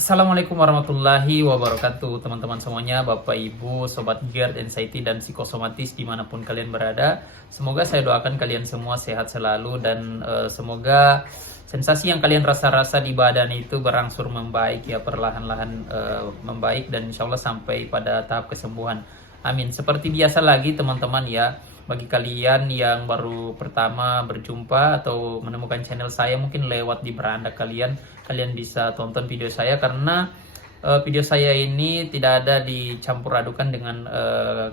Assalamualaikum warahmatullahi wabarakatuh, teman-teman semuanya, Bapak Ibu, Sobat GERD, Anxiety, dan Psikosomatis dimanapun kalian berada. Semoga saya doakan kalian semua sehat selalu dan semoga sensasi yang kalian rasa-rasa di badan itu berangsur membaik ya, perlahan-lahan membaik dan insya Allah sampai pada tahap kesembuhan. Amin. Seperti biasa lagi teman-teman ya, bagi kalian yang baru pertama berjumpa atau menemukan channel saya mungkin lewat di beranda kalian bisa tonton video saya karena video saya ini tidak ada dicampur adukan dengan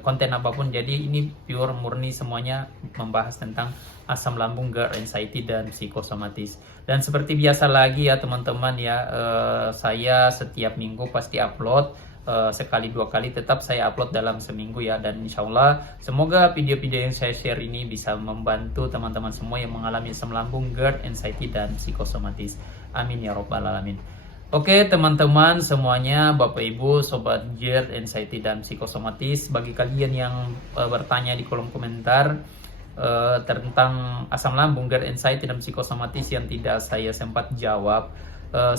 konten apapun. Jadi ini pure murni semuanya membahas tentang asam lambung, GERD, anxiety, dan psikosomatis. Dan seperti biasa lagi ya teman-teman ya, saya setiap minggu pasti upload. Sekali dua kali tetap saya upload dalam seminggu ya, dan insya Allah semoga video-video yang saya share ini bisa membantu teman-teman semua yang mengalami asam lambung, GERD, anxiety, dan psikosomatis. Amin ya robbal alamin. Oke teman-teman semuanya, Bapak Ibu, Sobat GERD, anxiety, dan psikosomatis, bagi kalian yang bertanya di kolom komentar tentang asam lambung, GERD, anxiety, dan psikosomatis yang tidak saya sempat jawab,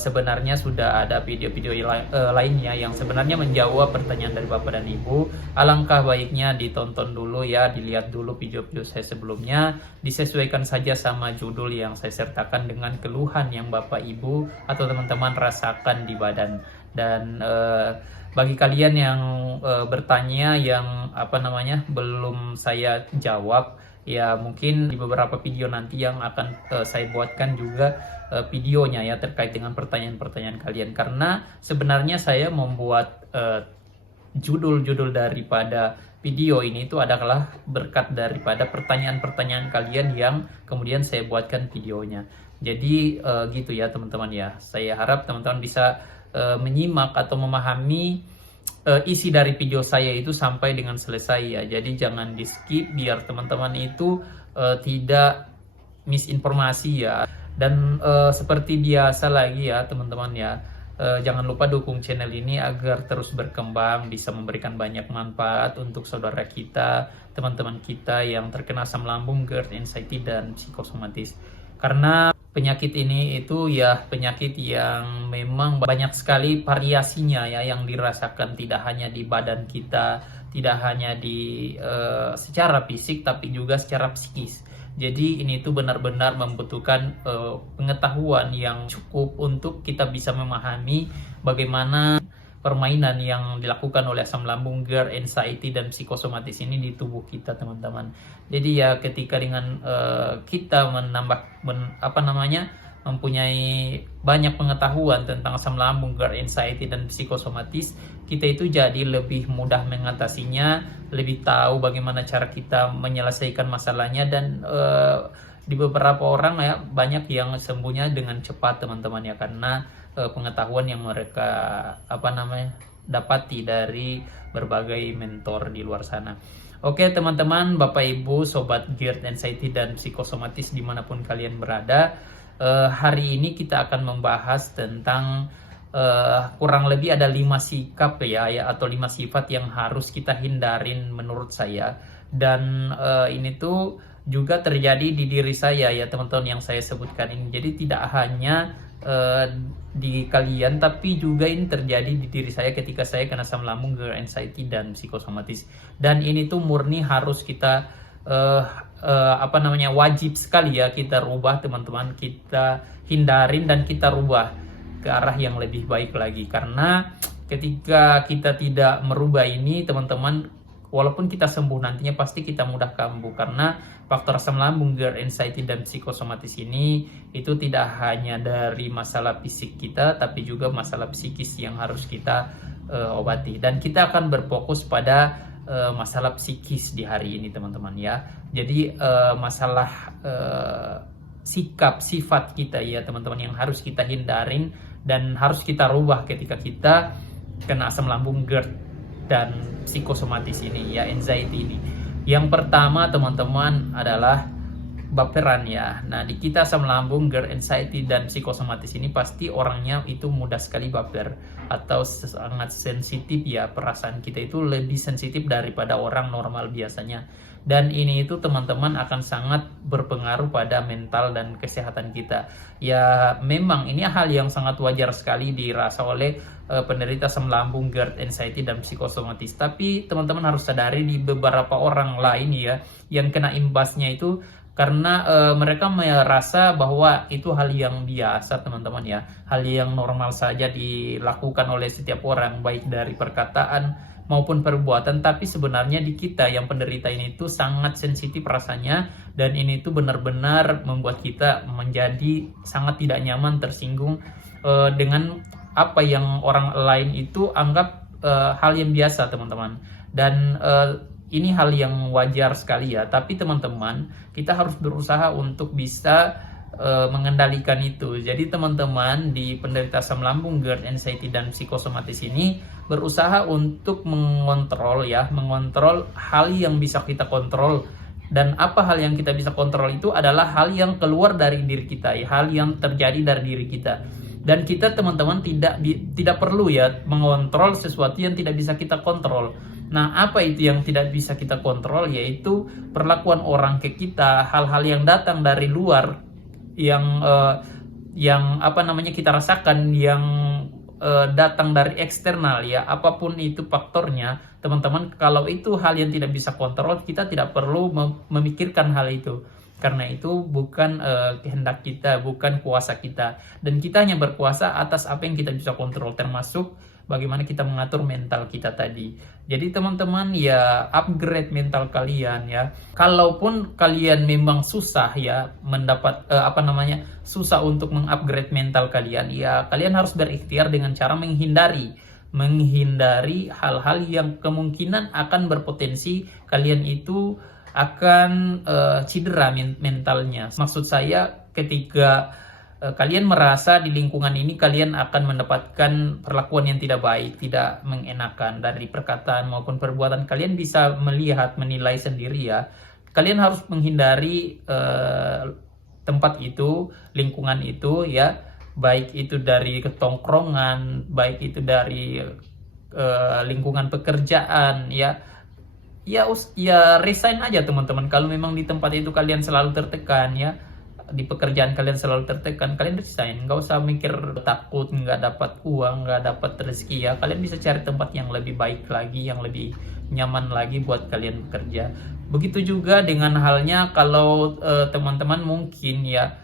sebenarnya sudah ada video-video lainnya yang sebenarnya menjawab pertanyaan dari Bapak dan Ibu. Alangkah baiknya ditonton dulu ya, dilihat dulu video-video saya sebelumnya, disesuaikan saja sama judul yang saya sertakan dengan keluhan yang Bapak Ibu atau teman-teman rasakan di badan. Dan bagi kalian yang bertanya yang belum saya jawab, ya mungkin di beberapa video nanti yang akan saya buatkan juga videonya ya terkait dengan pertanyaan-pertanyaan kalian, karena sebenarnya saya membuat judul-judul daripada video ini itu adalah berkat daripada pertanyaan-pertanyaan kalian yang kemudian saya buatkan videonya. Jadi gitu ya teman-teman ya, saya harap teman-teman bisa menyimak atau memahami isi dari video saya itu sampai dengan selesai ya. Jadi jangan di skip biar teman-teman itu tidak misinformasi ya. Dan seperti biasa lagi ya teman-teman ya, jangan lupa dukung channel ini agar terus berkembang, bisa memberikan banyak manfaat untuk saudara kita, teman-teman kita yang terkena asam lambung, GERD, anxiety, dan psikosomatis. Karena penyakit ini itu ya penyakit yang memang banyak sekali variasinya ya, yang dirasakan tidak hanya di badan kita, tidak hanya di secara fisik tapi juga secara psikis. Jadi ini tuh benar-benar membutuhkan pengetahuan yang cukup untuk kita bisa memahami bagaimana permainan yang dilakukan oleh asam lambung, GERD, anxiety, dan psikosomatis ini di tubuh kita teman-teman. Jadi ya ketika dengan kita mempunyai banyak pengetahuan tentang asam lambung, GERD, anxiety, dan psikosomatis, kita itu jadi lebih mudah mengatasinya, lebih tahu bagaimana cara kita menyelesaikan masalahnya, dan di beberapa orang ya banyak yang sembuhnya dengan cepat teman-teman ya, karena pengetahuan yang mereka dapati dari berbagai mentor di luar sana. Oke teman-teman, Bapak Ibu, Sobat GERD, anxiety, dan psikosomatis dimanapun kalian berada, hari ini kita akan membahas tentang kurang lebih ada 5 sikap ya atau 5 sifat yang harus kita hindarin menurut saya. Dan ini tuh juga terjadi di diri saya ya teman-teman yang saya sebutkan ini. Jadi tidak hanya di kalian tapi juga ini terjadi di diri saya ketika saya kena asam lambung, GERD, anxiety, dan psikosomatis. Dan ini tuh murni harus kita wajib sekali ya kita rubah teman-teman, kita hindarin dan kita rubah ke arah yang lebih baik lagi. Karena ketika kita tidak merubah ini teman-teman, walaupun kita sembuh nantinya pasti kita mudah kambuh, karena faktor asam lambung, GERD, anxiety, dan psikosomatis ini itu tidak hanya dari masalah fisik kita tapi juga masalah psikis yang harus kita obati. Dan kita akan berfokus pada masalah psikis di hari ini teman-teman ya. Jadi masalah sikap, sifat kita ya teman-teman yang harus kita hindarin dan harus kita rubah ketika kita kena asam lambung, GERD, dan psikosomatis ini ya, anxiety ini. Yang pertama teman-teman adalah baperan ya. Nah di kita asam lambung, GERD, anxiety, dan psikosomatis ini pasti orangnya itu mudah sekali baper atau sangat sensitif ya. Perasaan kita itu lebih sensitif daripada orang normal biasanya. dan ini itu teman-teman akan sangat berpengaruh pada mental dan kesehatan kita. Ya memang ini hal yang sangat wajar sekali dirasa oleh penderita asam lambung, GERD, anxiety dan psikosomatis. Tapi teman-teman harus sadari di beberapa orang lain ya yang kena imbasnya itu karena mereka merasa bahwa itu hal yang biasa teman-teman ya, hal yang normal saja dilakukan oleh setiap orang baik dari perkataan maupun perbuatan. Tapi sebenarnya di kita yang penderita ini tuh sangat sensitif rasanya, dan ini tuh benar-benar membuat kita menjadi sangat tidak nyaman, tersinggung dengan apa yang orang lain itu anggap hal yang biasa teman-teman. Dan ini hal yang wajar sekali ya, tapi teman-teman kita harus berusaha untuk bisa mengendalikan itu. Jadi teman-teman di penderita asam lambung, GERD, anxiety dan psikosomatis ini berusaha untuk mengontrol hal yang bisa kita kontrol. Dan apa hal yang kita bisa kontrol itu adalah hal yang keluar dari diri kita ya, hal yang terjadi dari diri kita. Dan kita teman-teman tidak perlu ya mengontrol sesuatu yang tidak bisa kita kontrol. Nah, apa itu yang tidak bisa kita kontrol? Yaitu perlakuan orang ke kita, hal-hal yang datang dari luar yang kita rasakan, yang datang dari eksternal ya, apapun itu faktornya teman-teman. Kalau itu hal yang tidak bisa kontrol, kita tidak perlu memikirkan hal itu, karena itu bukan kehendak kita, bukan kuasa kita, dan kita hanya berkuasa atas apa yang kita bisa kontrol, termasuk bagaimana kita mengatur mental kita tadi. Jadi teman-teman ya, upgrade mental kalian ya. Kalaupun kalian memang susah ya mendapat susah untuk mengupgrade mental kalian, ya kalian harus berikhtiar dengan cara menghindari hal-hal yang kemungkinan akan berpotensi kalian itu akan cedera mentalnya. Maksud saya, ketika kalian merasa di lingkungan ini kalian akan mendapatkan perlakuan yang tidak baik, tidak mengenakan dari perkataan maupun perbuatan, kalian bisa menilai sendiri ya. Kalian harus menghindari tempat itu, lingkungan itu ya, baik itu dari ketongkrongan, baik itu dari lingkungan pekerjaan ya. Ya resign aja teman-teman. Kalau memang di tempat itu kalian selalu tertekan ya, di pekerjaan kalian selalu tertekan, kalian resign. Nggak usah mikir takut nggak dapat uang, nggak dapat rezeki ya. Kalian bisa cari tempat yang lebih baik lagi, yang lebih nyaman lagi buat kalian bekerja. Begitu juga dengan halnya kalau teman-teman mungkin ya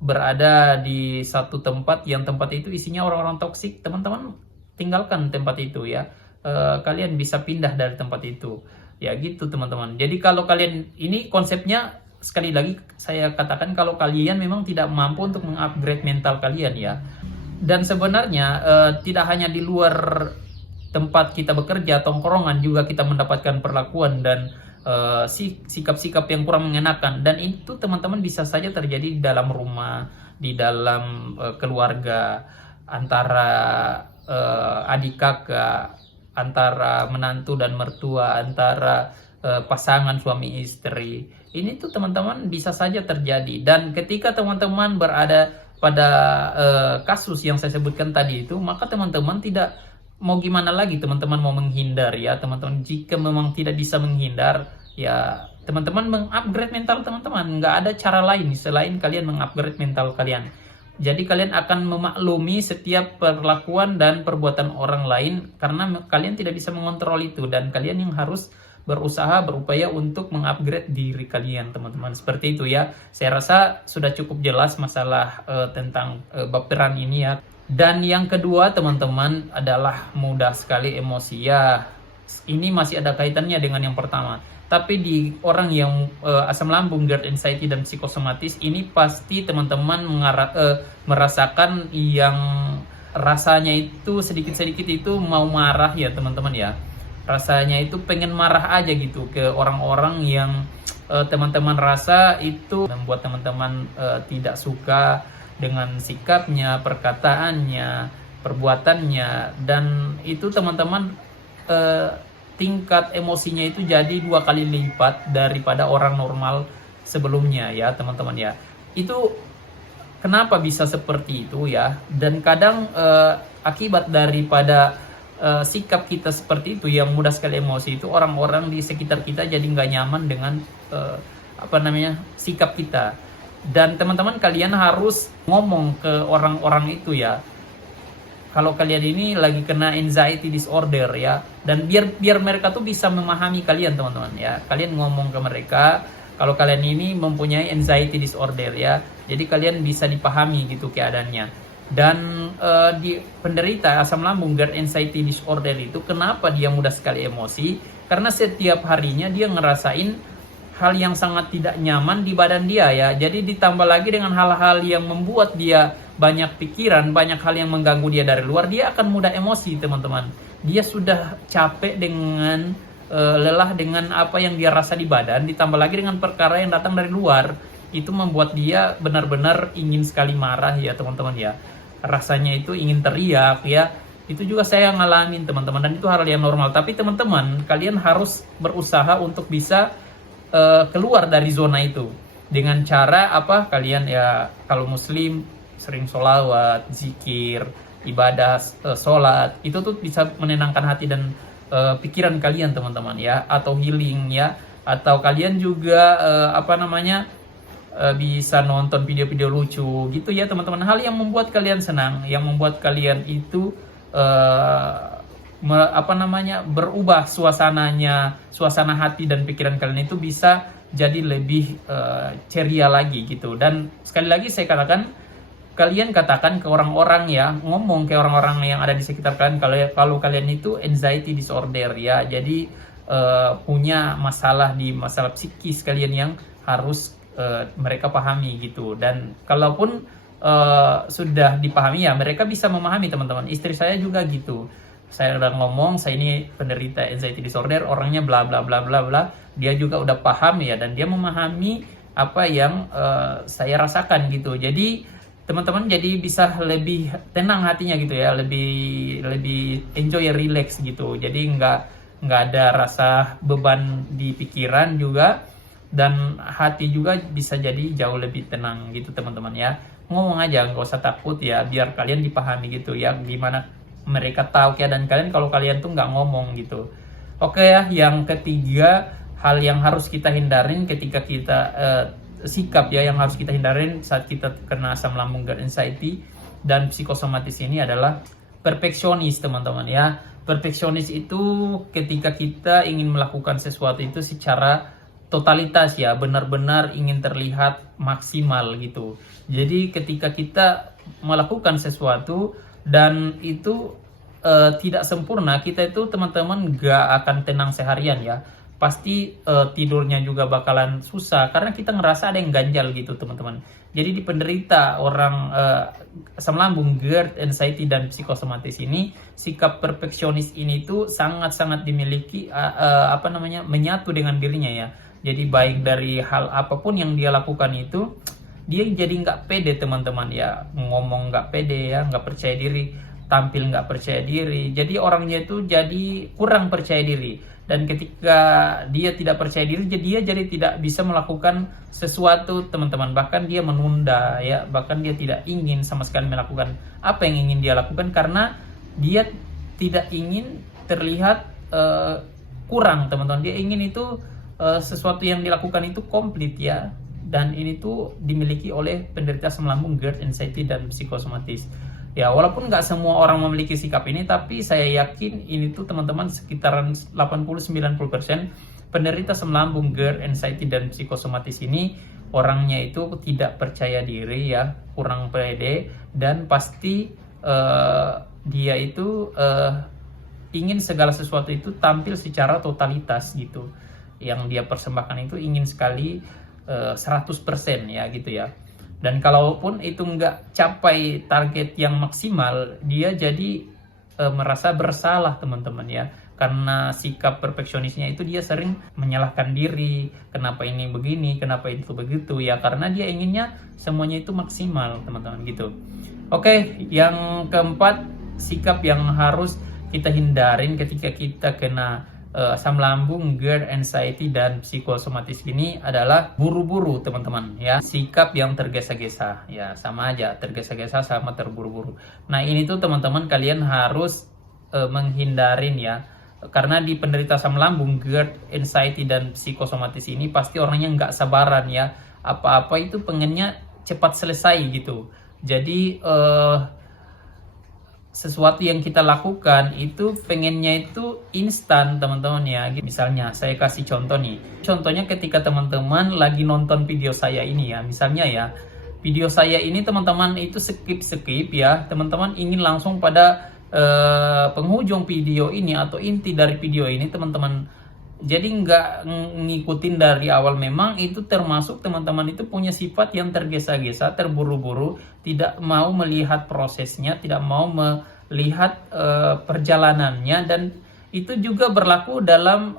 berada di satu tempat yang tempat itu isinya orang-orang toksik, teman-teman tinggalkan tempat itu ya. Kalian bisa pindah dari tempat itu ya, gitu teman-teman. Jadi kalau kalian, ini konsepnya sekali lagi saya katakan, kalau kalian memang tidak mampu untuk mengupgrade mental kalian ya. Dan sebenarnya tidak hanya di luar tempat kita bekerja, tongkrongan juga kita mendapatkan perlakuan dan sikap-sikap yang kurang mengenakan. Dan itu teman-teman bisa saja terjadi di dalam rumah, di dalam keluarga, antara adik kakak, antara menantu dan mertua, antara pasangan suami istri. Ini tuh teman-teman bisa saja terjadi. Dan ketika teman-teman berada pada kasus yang saya sebutkan tadi itu, maka teman-teman tidak mau gimana lagi, teman-teman mau menghindar ya teman-teman. Jika memang tidak bisa menghindar ya, teman-teman mengupgrade mental teman-teman. Nggak ada cara lain selain kalian mengupgrade mental kalian. Jadi kalian akan memaklumi setiap perlakuan dan perbuatan orang lain karena kalian tidak bisa mengontrol itu, dan kalian yang harus berupaya untuk mengupgrade diri kalian teman-teman. Seperti itu ya. Saya rasa sudah cukup jelas masalah tentang baperan ini ya. Dan yang kedua teman-teman adalah mudah sekali emosi ya. Ini masih ada kaitannya dengan yang pertama. Tapi di orang yang asam lambung, GERD, anxiety dan psikosomatis ini pasti teman-teman merasakan yang rasanya itu sedikit-sedikit itu mau marah ya teman-teman ya. Rasanya itu pengen marah aja gitu ke orang-orang yang teman-teman rasa itu membuat teman-teman tidak suka dengan sikapnya, perkataannya, perbuatannya, dan itu teman-teman tingkat emosinya itu jadi 2 kali lipat daripada orang normal sebelumnya ya teman-teman ya. Itu kenapa bisa seperti itu ya, dan kadang akibat daripada sikap kita seperti itu yang mudah sekali emosi itu, orang-orang di sekitar kita jadi nggak nyaman dengan sikap kita. Dan teman-teman kalian harus ngomong ke orang-orang itu ya, kalau kalian ini lagi kena anxiety disorder ya, dan biar mereka tuh bisa memahami kalian teman-teman ya. Kalian ngomong ke mereka kalau kalian ini mempunyai anxiety disorder ya, jadi kalian bisa dipahami gitu keadaannya. Dan di penderita asam lambung GERD anxiety disorder itu kenapa dia mudah sekali emosi? Karena setiap harinya dia ngerasain hal yang sangat tidak nyaman di badan dia ya. Jadi ditambah lagi dengan hal-hal yang membuat dia banyak pikiran, banyak hal yang mengganggu dia dari luar, dia akan mudah emosi teman-teman. Dia sudah capek dengan lelah dengan apa yang dia rasa di badan, ditambah lagi dengan perkara yang datang dari luar, itu membuat dia benar-benar ingin sekali marah ya teman-teman ya. Rasanya itu ingin teriak ya. Itu juga saya ngalamin teman-teman, dan itu hal yang normal. Tapi teman-teman, kalian harus berusaha untuk bisa keluar dari zona itu dengan cara apa? Kalian ya kalau muslim sering sholawat, zikir, ibadah, sholat, itu tuh bisa menenangkan hati dan pikiran kalian teman-teman ya, atau healing ya, atau kalian juga bisa nonton video-video lucu gitu ya teman-teman, hal yang membuat kalian senang, yang membuat kalian itu berubah suasana hati dan pikiran kalian itu bisa jadi lebih ceria lagi gitu. Dan sekali lagi saya katakan, kalian katakan ke orang-orang ya, ngomong ke orang-orang yang ada di sekitar kalian kalau kalian itu anxiety disorder ya, jadi punya masalah psikis kalian yang harus mereka pahami gitu. Dan kalaupun sudah dipahami ya, mereka bisa memahami teman-teman. Istri saya juga gitu, saya udah ngomong saya ini penderita anxiety disorder, orangnya bla bla bla bla bla, dia juga udah paham ya, dan dia memahami apa yang saya rasakan gitu. Jadi teman-teman jadi bisa lebih tenang hatinya gitu ya, lebih enjoy, relax gitu. Jadi nggak ada rasa beban di pikiran juga, dan hati juga bisa jadi jauh lebih tenang gitu teman-teman ya. Ngomong aja, nggak usah takut ya, biar kalian dipahami gitu ya, gimana mereka tahu keadaan kalian kalau kalian tuh nggak ngomong gitu. Oke ya, yang ketiga hal yang harus kita hindarin ketika kita sikap ya yang harus kita hindarin saat kita kena asam lambung GERD anxiety dan psikosomatis ini adalah perfeksionis teman-teman ya. Perfeksionis itu ketika kita ingin melakukan sesuatu itu secara totalitas ya, benar-benar ingin terlihat maksimal gitu. Jadi ketika kita melakukan sesuatu dan itu tidak sempurna, kita itu teman-teman gak akan tenang seharian ya. Pasti tidurnya juga bakalan susah karena kita ngerasa ada yang ganjal gitu teman-teman. Jadi di penderita orang asam lambung GERD anxiety dan psikosomatis ini, sikap perfeksionis ini tuh sangat-sangat dimiliki menyatu dengan dirinya ya. Jadi baik dari hal apapun yang dia lakukan itu, dia jadi nggak pede teman-teman ya, ngomong nggak pede ya, nggak percaya diri, tampil nggak percaya diri. Jadi orangnya itu jadi kurang percaya diri, dan ketika dia tidak percaya diri, dia jadi tidak bisa melakukan sesuatu teman-teman. Bahkan dia menunda ya, bahkan dia tidak ingin sama sekali melakukan apa yang ingin dia lakukan karena dia tidak ingin terlihat kurang teman-teman. Dia ingin itu sesuatu yang dilakukan itu komplit ya, dan ini tuh dimiliki oleh penderita asam lambung GERD anxiety dan psikosomatis ya. Walaupun nggak semua orang memiliki sikap ini, tapi saya yakin ini tuh teman-teman sekitaran 80-90% penderita asam lambung GERD anxiety dan psikosomatis ini orangnya itu tidak percaya diri ya, kurang pede, dan pasti dia itu ingin segala sesuatu itu tampil secara totalitas gitu. Yang dia persembahkan itu ingin sekali 100% ya gitu ya. Dan kalaupun itu nggak capai target yang maksimal, dia jadi merasa bersalah teman-teman ya. Karena sikap perfeksionisnya itu dia sering menyalahkan diri, kenapa ini begini, kenapa itu begitu ya, karena dia inginnya semuanya itu maksimal teman-teman gitu. Oke, yang keempat, sikap yang harus kita hindarin ketika kita kena asam lambung, GERD, anxiety, dan psikosomatis ini adalah buru-buru teman-teman ya. Sikap yang tergesa-gesa ya, sama aja tergesa-gesa sama terburu-buru. Nah ini tuh teman-teman kalian harus menghindarin ya. Karena di penderita asam lambung, GERD, anxiety dan psikosomatis ini pasti orangnya nggak sabaran ya. Apa-apa itu pengennya cepat selesai gitu. Jadi sesuatu yang kita lakukan itu pengennya itu instan teman-teman ya. Misalnya saya kasih contoh nih. Contohnya ketika teman-teman lagi nonton video saya ini ya. Misalnya ya, video saya ini teman-teman itu skip ya. Teman-teman ingin langsung pada penghujung video ini atau inti dari video ini teman-teman. Jadi nggak ngikutin dari awal. Memang itu termasuk teman-teman itu punya sifat yang tergesa-gesa, terburu-buru, tidak mau melihat prosesnya, tidak mau melihat perjalanannya, dan itu juga berlaku dalam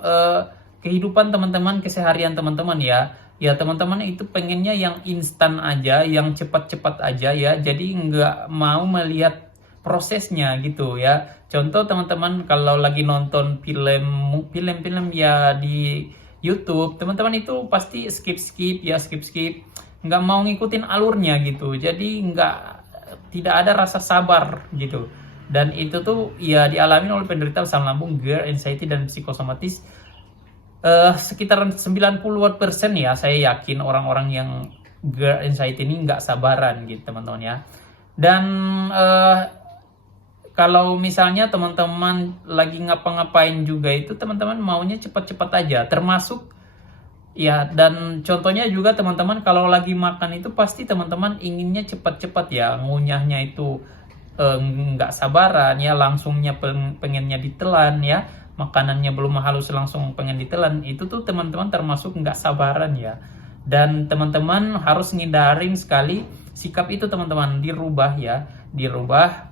kehidupan teman-teman, keseharian teman-teman ya. Ya teman-teman itu pengennya yang instan aja, yang cepat-cepat aja ya. Jadi nggak mau melihat prosesnya gitu ya. Contoh teman-teman kalau lagi nonton film ya di YouTube, teman-teman itu pasti skip ya, skip, nggak mau ngikutin alurnya gitu. Jadi tidak ada rasa sabar gitu. Dan itu tuh ya dialami oleh penderita asam lambung, GERD, anxiety dan psikosomatis. Sekitar 90% ya, saya yakin orang-orang yang GERD, anxiety ini nggak sabaran gitu teman-teman ya. Dan kalau misalnya teman-teman lagi ngapa-ngapain juga itu teman-teman maunya cepat-cepat aja, termasuk ya. Dan contohnya juga teman-teman kalau lagi makan itu pasti teman-teman inginnya cepat-cepat ya, ngunyahnya itu nggak sabaran ya, langsungnya pengennya ditelan ya, makanannya belum halus langsung pengen ditelan. Itu tuh teman-teman termasuk nggak sabaran ya. Dan teman-teman harus ngindarin sekali sikap itu teman-teman, dirubah ya,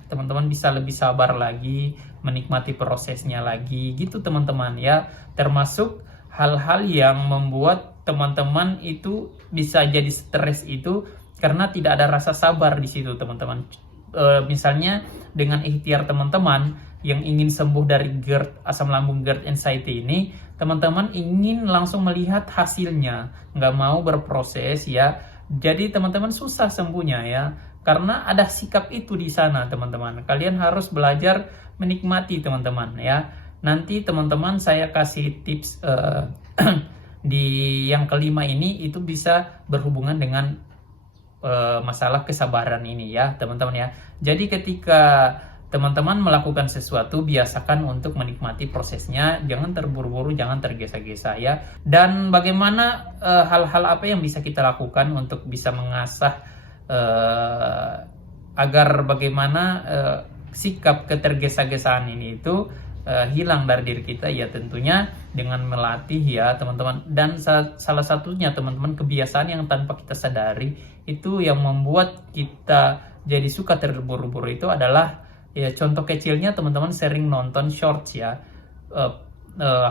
teman-teman bisa lebih sabar lagi, menikmati prosesnya lagi gitu teman-teman ya. Termasuk hal-hal yang membuat teman-teman itu bisa jadi stres itu karena tidak ada rasa sabar di situ teman-teman. Misalnya dengan ikhtiar teman-teman yang ingin sembuh dari GERD, asam lambung, GERD, anxiety ini, teman-teman ingin langsung melihat hasilnya, nggak mau berproses ya. Jadi teman-teman susah sembuhnya ya, karena ada sikap itu di sana teman-teman. Kalian harus belajar menikmati teman-teman ya. Nanti teman-teman saya kasih tips di yang kelima ini, itu bisa berhubungan dengan masalah kesabaran ini ya teman-teman ya. Jadi ketika teman-teman melakukan sesuatu, biasakan untuk menikmati prosesnya, jangan terburu-buru, jangan tergesa-gesa ya. Dan bagaimana hal-hal apa yang bisa kita lakukan untuk bisa mengasah agar bagaimana sikap ketergesa-gesaan ini itu hilang dari diri kita ya, tentunya dengan melatih ya teman-teman. Dan salah satunya teman-teman, kebiasaan yang tanpa kita sadari itu yang membuat kita jadi suka terburu-buru itu adalah ya, contoh kecilnya teman-teman sering nonton shorts ya,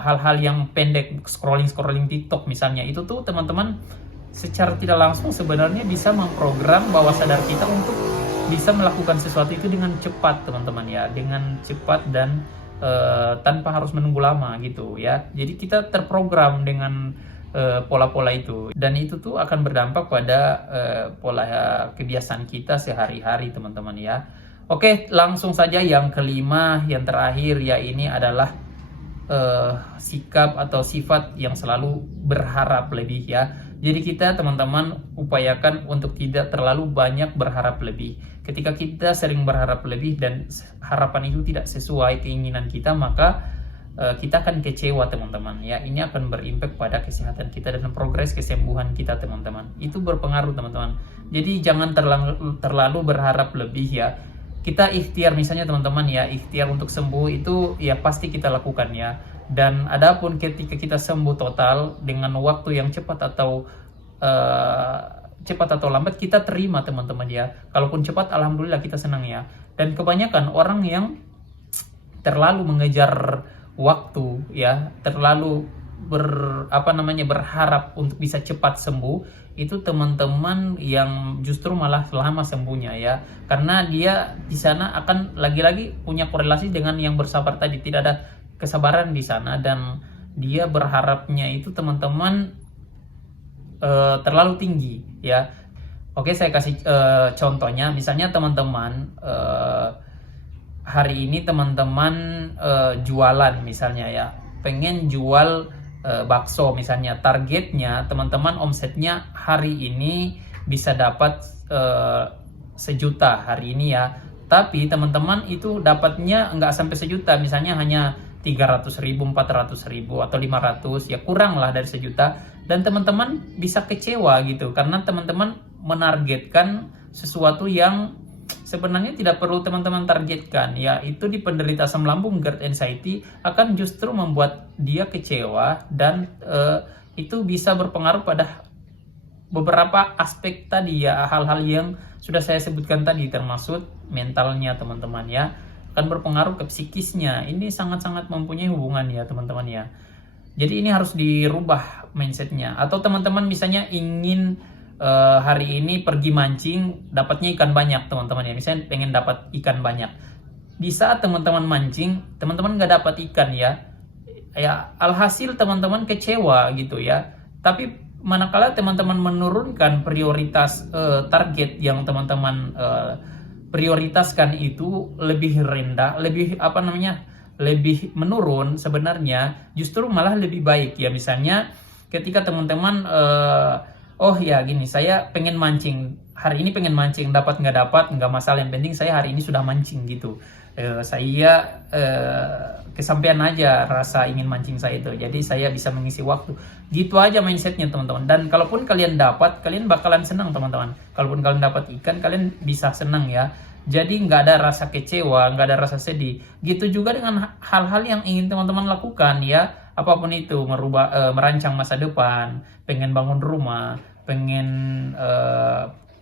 hal-hal yang pendek, scrolling TikTok misalnya. Itu tuh teman-teman secara tidak langsung sebenarnya bisa memprogram bawah sadar kita untuk bisa melakukan sesuatu itu dengan cepat teman-teman ya, dengan cepat dan tanpa harus menunggu lama gitu ya. Jadi kita terprogram dengan pola-pola itu, dan itu tuh akan berdampak pada pola kebiasaan kita sehari-hari teman-teman ya. Oke, langsung saja yang kelima, yang terakhir ya, ini adalah sikap atau sifat yang selalu berharap lebih ya. Jadi kita teman-teman upayakan untuk tidak terlalu banyak berharap lebih. Ketika kita sering berharap lebih dan harapan itu tidak sesuai keinginan kita, maka kita akan kecewa teman-teman ya. Ini akan berimpact pada kesehatan kita dan progres kesembuhan kita teman-teman. Itu berpengaruh teman-teman. Jadi jangan terlalu berharap lebih ya. Kita ikhtiar misalnya teman-teman ya, ikhtiar untuk sembuh itu ya pasti kita lakukan ya. Dan adapun ketika kita sembuh total dengan waktu yang cepat atau lambat, kita terima teman-teman ya. Kalaupun cepat, alhamdulillah kita senang ya. Dan kebanyakan orang yang terlalu mengejar waktu ya, terlalu berharap untuk bisa cepat sembuh, itu teman-teman yang justru malah lama sembuhnya ya. Karena dia di sana akan lagi-lagi punya korelasi dengan yang bersabar tadi, tidak ada kesabaran di sana, dan dia berharapnya itu teman-teman terlalu tinggi ya. Oke, saya kasih contohnya. Misalnya teman-teman hari ini teman-teman jualan misalnya ya, pengen jual bakso misalnya, targetnya teman-teman omsetnya hari ini bisa dapat 1 juta hari ini ya, tapi teman-teman itu dapatnya nggak sampai 1 juta, misalnya hanya 300.000, 400.000 atau 500, ya kurang lah dari 1 juta, dan teman-teman bisa kecewa gitu karena teman-teman menargetkan sesuatu yang sebenarnya tidak perlu teman-teman targetkan, ya itu di penderita asam lambung GERD anxiety akan justru membuat dia kecewa, dan itu bisa berpengaruh pada beberapa aspek tadi ya, hal-hal yang sudah saya sebutkan tadi, termasuk mentalnya teman-teman ya, akan berpengaruh ke psikisnya. Ini sangat-sangat mempunyai hubungan ya teman-teman ya. Jadi ini harus dirubah mindsetnya. Atau teman-teman misalnya ingin hari ini pergi mancing, dapatnya ikan banyak teman-teman ya, misalnya pengen dapat ikan banyak. Di saat teman-teman mancing, teman-teman nggak dapat ikan ya, alhasil teman-teman kecewa gitu ya. Tapi manakala teman-teman menurunkan prioritas target yang teman-teman prioritaskan itu lebih rendah, lebih lebih menurun, sebenarnya justru malah lebih baik ya. Misalnya ketika teman-teman oh ya gini, saya pengen mancing hari ini, pengen mancing, dapat nggak masalah, yang penting saya hari ini sudah mancing gitu. Saya kesampaian aja rasa ingin mancing saya itu, jadi saya bisa mengisi waktu, gitu aja mindsetnya teman-teman. Dan kalaupun kalian dapat, kalian bakalan senang teman-teman. Kalaupun kalian dapat ikan, kalian bisa senang ya. Jadi nggak ada rasa kecewa, nggak ada rasa sedih. Gitu juga dengan hal-hal yang ingin teman-teman lakukan ya, apapun itu, merancang masa depan, pengen bangun rumah, pengen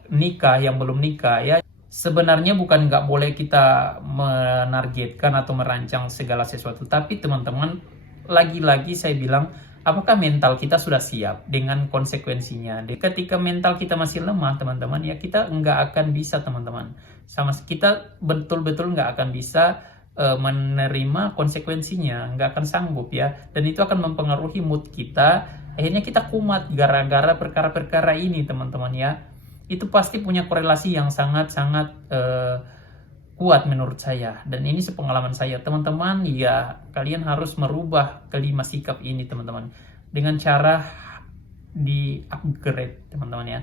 nikah yang belum nikah ya. Sebenarnya bukan nggak boleh kita menargetkan atau merancang segala sesuatu, tapi teman-teman, lagi-lagi saya bilang, apakah mental kita sudah siap dengan konsekuensinya? Ketika mental kita masih lemah teman-teman ya, kita nggak akan bisa teman-teman, kita betul-betul nggak akan bisa menerima konsekuensinya, nggak akan sanggup ya, dan itu akan mempengaruhi mood kita. Akhirnya kita kumat gara-gara perkara-perkara ini teman-teman ya. Itu pasti punya korelasi yang sangat-sangat kuat menurut saya, dan ini sepengalaman saya teman-teman ya. Kalian harus merubah kelima sikap ini teman-teman dengan cara di upgrade teman-teman ya.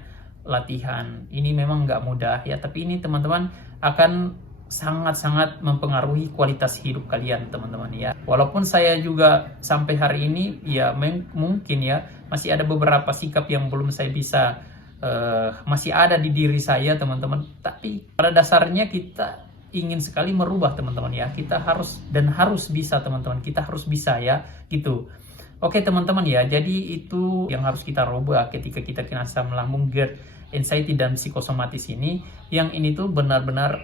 Latihan ini memang nggak mudah ya, tapi ini teman-teman akan sangat-sangat mempengaruhi kualitas hidup kalian teman-teman ya. Walaupun saya juga sampai hari ini ya mungkin ya masih ada beberapa sikap yang belum saya bisa masih ada di diri saya teman-teman, tapi pada dasarnya kita ingin sekali merubah teman-teman ya. Kita harus bisa teman-teman, kita harus bisa ya gitu. Oke teman-teman ya, jadi itu yang harus kita rubah ketika kita kena asam lambung, GERD, anxiety dan psikosomatis ini. Yang ini tuh benar-benar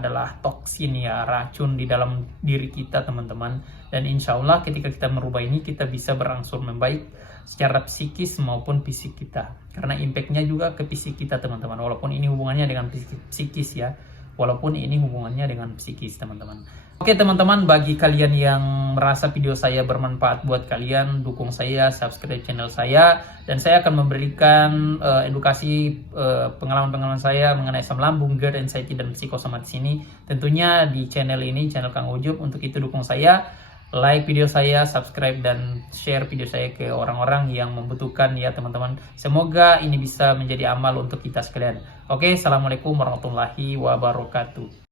adalah toksin ya, racun di dalam diri kita teman-teman. Dan insya Allah ketika kita merubah ini, kita bisa berangsur membaik secara psikis maupun fisik kita, karena impactnya juga ke fisik kita teman-teman, walaupun ini hubungannya dengan psikis ya, teman-teman. Oke teman-teman, bagi kalian yang merasa video saya bermanfaat buat kalian, dukung saya, subscribe channel saya, dan saya akan memberikan edukasi pengalaman-pengalaman saya mengenai asam lambung, GERD, anxiety dan psikosomatis ini tentunya di channel ini, channel Kang Ujub. Untuk itu dukung saya, like video saya, subscribe, dan share video saya ke orang-orang yang membutuhkan ya teman-teman. Semoga ini bisa menjadi amal untuk kita sekalian. Oke, assalamualaikum warahmatullahi wabarakatuh.